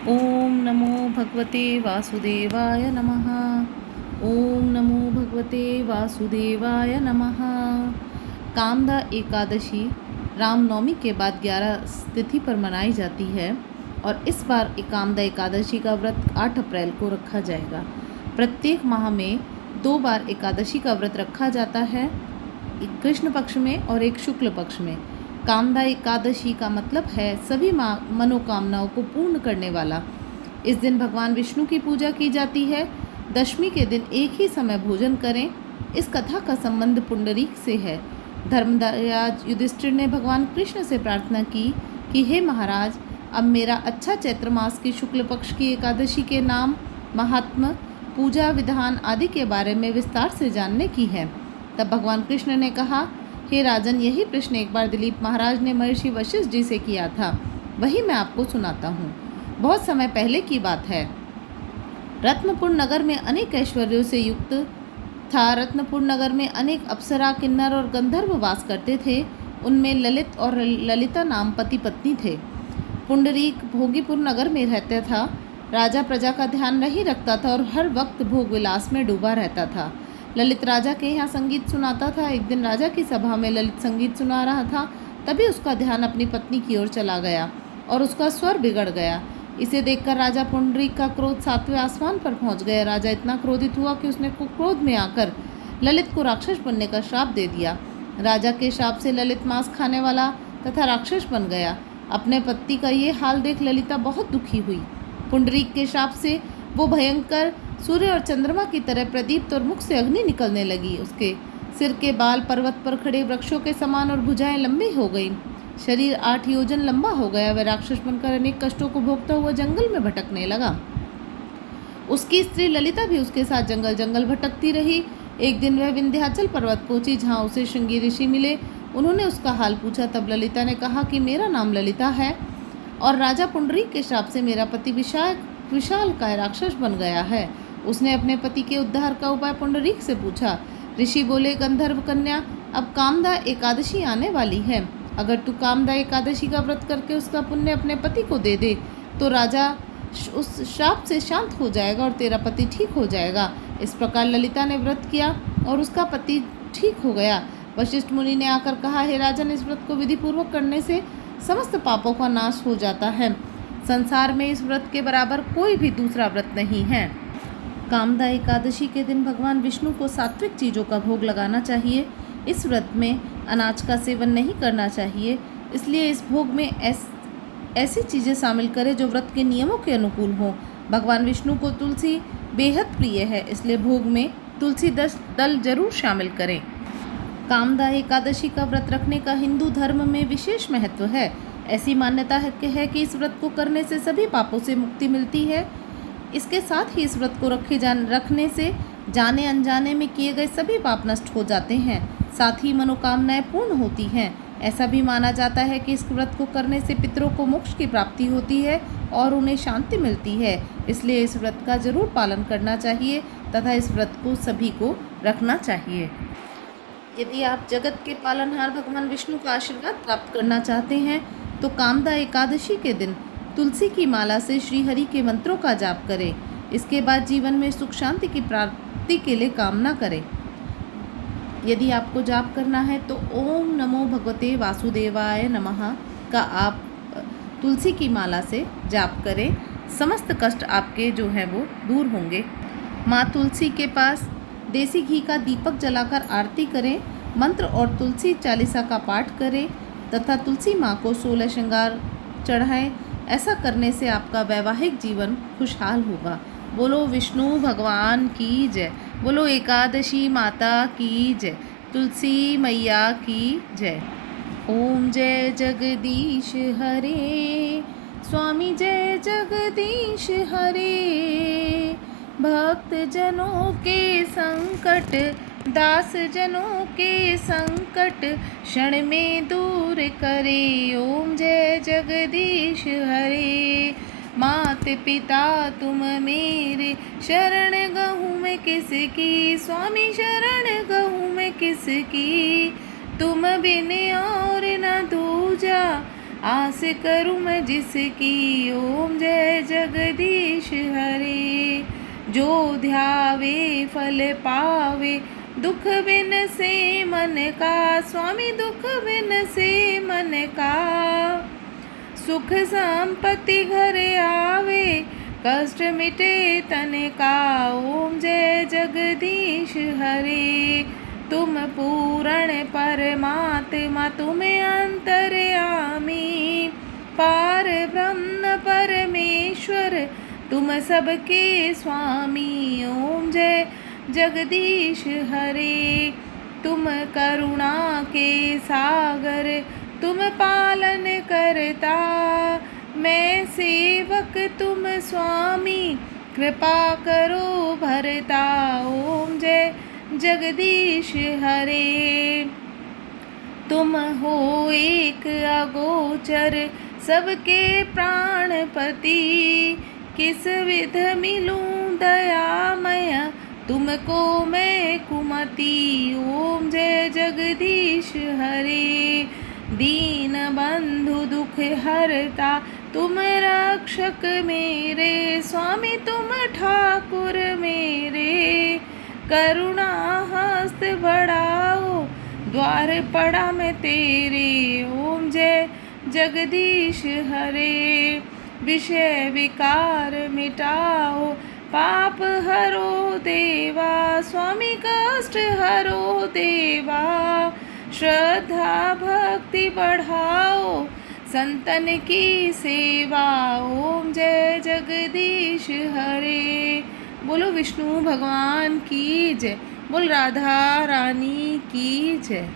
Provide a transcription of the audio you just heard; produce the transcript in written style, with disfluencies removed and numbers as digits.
ओम नमो भगवते वासुदेवाय नमः। ओम नमो भगवते वासुदेवाय नमः। कामदा एकादशी रामनवमी के बाद 11 तिथि पर मनाई जाती है और इस बार कामदा एकादशी का व्रत 8 अप्रैल को रखा जाएगा। प्रत्येक माह में 2 बार एकादशी का व्रत रखा जाता है, एक कृष्ण पक्ष में और एक शुक्ल पक्ष में। कामदा एकादशी का मतलब है सभी मनोकामनाओं को पूर्ण करने वाला। इस दिन भगवान विष्णु की पूजा की जाती है। दशमी के दिन एक ही समय भोजन करें। इस कथा का संबंध पुंडरीक से है। धर्मराज युधिष्ठिर ने भगवान कृष्ण से प्रार्थना की कि हे महाराज, अब मेरा अच्छा चैत्र मास की शुक्ल पक्ष की एकादशी के नाम, महात्म, पूजा विधान आदि के बारे में विस्तार से जानने की है। तब भगवान कृष्ण ने कहा, हे राजन, यही प्रश्न एक बार दिलीप महाराज ने महर्षि वशिष्ठ जी से किया था, वही मैं आपको सुनाता हूँ। बहुत समय पहले की बात है। रत्नपुर नगर में अनेक ऐश्वर्यों से युक्त था। रत्नपुर नगर में अनेक अप्सरा, किन्नर और गंधर्व वास करते थे। उनमें ललित और ललिता नाम पति पत्नी थे। पुंडरीक भोगीपुर नगर में रहता था। राजा प्रजा का ध्यान नहीं रखता था और हर वक्त भोग विलास में डूबा रहता था। ललित राजा के यहाँ संगीत सुनाता था। एक दिन राजा की सभा में ललित संगीत सुना रहा था, तभी उसका ध्यान अपनी पत्नी की ओर चला गया और उसका स्वर बिगड़ गया। इसे देखकर राजा पुंडरीक का क्रोध 7वें आसमान पर पहुंच गया। राजा इतना क्रोधित हुआ कि उसने क्रोध में आकर ललित को राक्षस बनने का श्राप दे दिया। राजा के श्राप से ललित मांस खाने वाला तथा राक्षस बन गया। अपने पति का ये हाल देख ललिता बहुत दुखी हुई। पुंडरीक के श्राप से वो भयंकर सूर्य और चंद्रमा की तरह प्रदीप्त और मुख से अग्नि निकलने लगी। उसके सिर के बाल पर्वत पर खड़े वृक्षों के समान और भुजाएं लंबी हो गईं। शरीर 8 योजन लंबा हो गया। वह राक्षस बनकर अनेक कष्टों को भोगता हुआ जंगल में भटकने लगा। उसकी स्त्री ललिता भी उसके साथ जंगल जंगल भटकती रही। एक दिन वह विंध्याचल पर्वत पहुंची, जहाँ उसे श्रृंगी ऋषि मिले। उन्होंने उसका हाल पूछा। तब ललिता ने कहा कि मेरा नाम ललिता है और राजा पुंडरीक के श्राप से मेरा पति विशाल काय राक्षस बन गया है। उसने अपने पति के उद्धार का उपाय पुंडरीक से पूछा। ऋषि बोले, गंधर्व कन्या, अब कामदा एकादशी आने वाली है। अगर तू कामदा एकादशी का व्रत करके उसका पुण्य अपने पति को दे दे तो राजा उस श्राप से शांत हो जाएगा और तेरा पति ठीक हो जाएगा। इस प्रकार ललिता ने व्रत किया और उसका पति ठीक हो गया। वशिष्ठ मुनि ने आकर कहा, हे राजन, इस व्रत को विधि पूर्वक करने से समस्त पापों का नाश हो जाता है। संसार में इस व्रत के बराबर कोई भी दूसरा व्रत नहीं है। कामदा एकादशी के दिन भगवान विष्णु को सात्विक चीज़ों का भोग लगाना चाहिए। इस व्रत में अनाज का सेवन नहीं करना चाहिए। इसलिए इस भोग में ऐसी चीज़ें शामिल करें जो व्रत के नियमों के अनुकूल हों। भगवान विष्णु को तुलसी बेहद प्रिय है, इसलिए भोग में तुलसी दल जरूर शामिल करें। कामदा एकादशी का व्रत रखने का हिंदू धर्म में विशेष महत्व है। ऐसी मान्यता है कि इस व्रत को करने से सभी पापों से मुक्ति मिलती है। इसके साथ ही इस व्रत को रखने से जाने अनजाने में किए गए सभी पाप नष्ट हो जाते हैं, साथ ही मनोकामनाएं पूर्ण होती हैं। ऐसा भी माना जाता है कि इस व्रत को करने से पितरों को मोक्ष की प्राप्ति होती है और उन्हें शांति मिलती है। इसलिए इस व्रत का जरूर पालन करना चाहिए तथा इस व्रत को सभी को रखना चाहिए। यदि आप जगत के पालनहार भगवान विष्णु का आशीर्वाद प्राप्त करना चाहते हैं तो कामदा एकादशी के दिन तुलसी की माला से श्री हरि के मंत्रों का जाप करें। इसके बाद जीवन में सुख शांति की प्राप्ति के लिए कामना करें। यदि आपको जाप करना है तो ओम नमो भगवते वासुदेवाय नमः का आप तुलसी की माला से जाप करें। समस्त कष्ट आपके जो हैं वो दूर होंगे। माँ तुलसी के पास देसी घी का दीपक जलाकर आरती करें। मंत्र और तुलसी चालीसा का पाठ करें तथा तुलसी माँ को 16 श्रृंगार चढ़ाएं। ऐसा करने से आपका वैवाहिक जीवन खुशहाल होगा। बोलो विष्णु भगवान की जय। बोलो एकादशी माता की जय। तुलसी मैया की जय। ओम जय जगदीश हरे, स्वामी जय जगदीश हरे। भक्त जनों के संकट, दास जनों के संकट क्षण में दूर करे। ओम जय जगदीश हरे। मात पिता तुम मेरे, शरण गहूँ मैं किसकी। स्वामी शरण गहूँ मैं किसकी। तुम बिन और न दूजा, आस करूँ मैं जिसकी। ओम जय जगदीश जो ध्यावे फल पावे, दुख बिन से मन का। स्वामी दुख बिन से मन का। सुख संपत्ति घर आवे, कष्ट मिटे तन का। ओम जय जगदीश हरे। तुम पूर्ण परमात्मा, तुम अंतर्यामी। पार ब्रह्म परमेश्वर, तुम सबके स्वामी। ओम जय जगदीश हरे। तुम करुणा के सागर, तुम पालन करता। मैं सेवक तुम स्वामी, कृपा करो भरता। ओम जय जगदीश हरे। तुम हो एक अगोचर, सबके प्राणपति। किस विध मिलूं दयामय, तुमको मैं कुमति। ओम जय जगदीश हरे। दीन बंधु दुख हरता, तुम रक्षक मेरे। स्वामी तुम ठाकुर मेरे। करुणा हस्त बढ़ाओ, द्वार पड़ा मैं तेरे। ओम जय जगदीश हरे। विषय विकार मिटाओ, पाप हरो देवा। स्वामी कष्ट हरो देवा। श्रद्धा भक्ति बढ़ाओ, संतन की सेवा। ओम जय जगदीश हरे। बोलो विष्णु भगवान की जय। बोल राधा रानी की जय।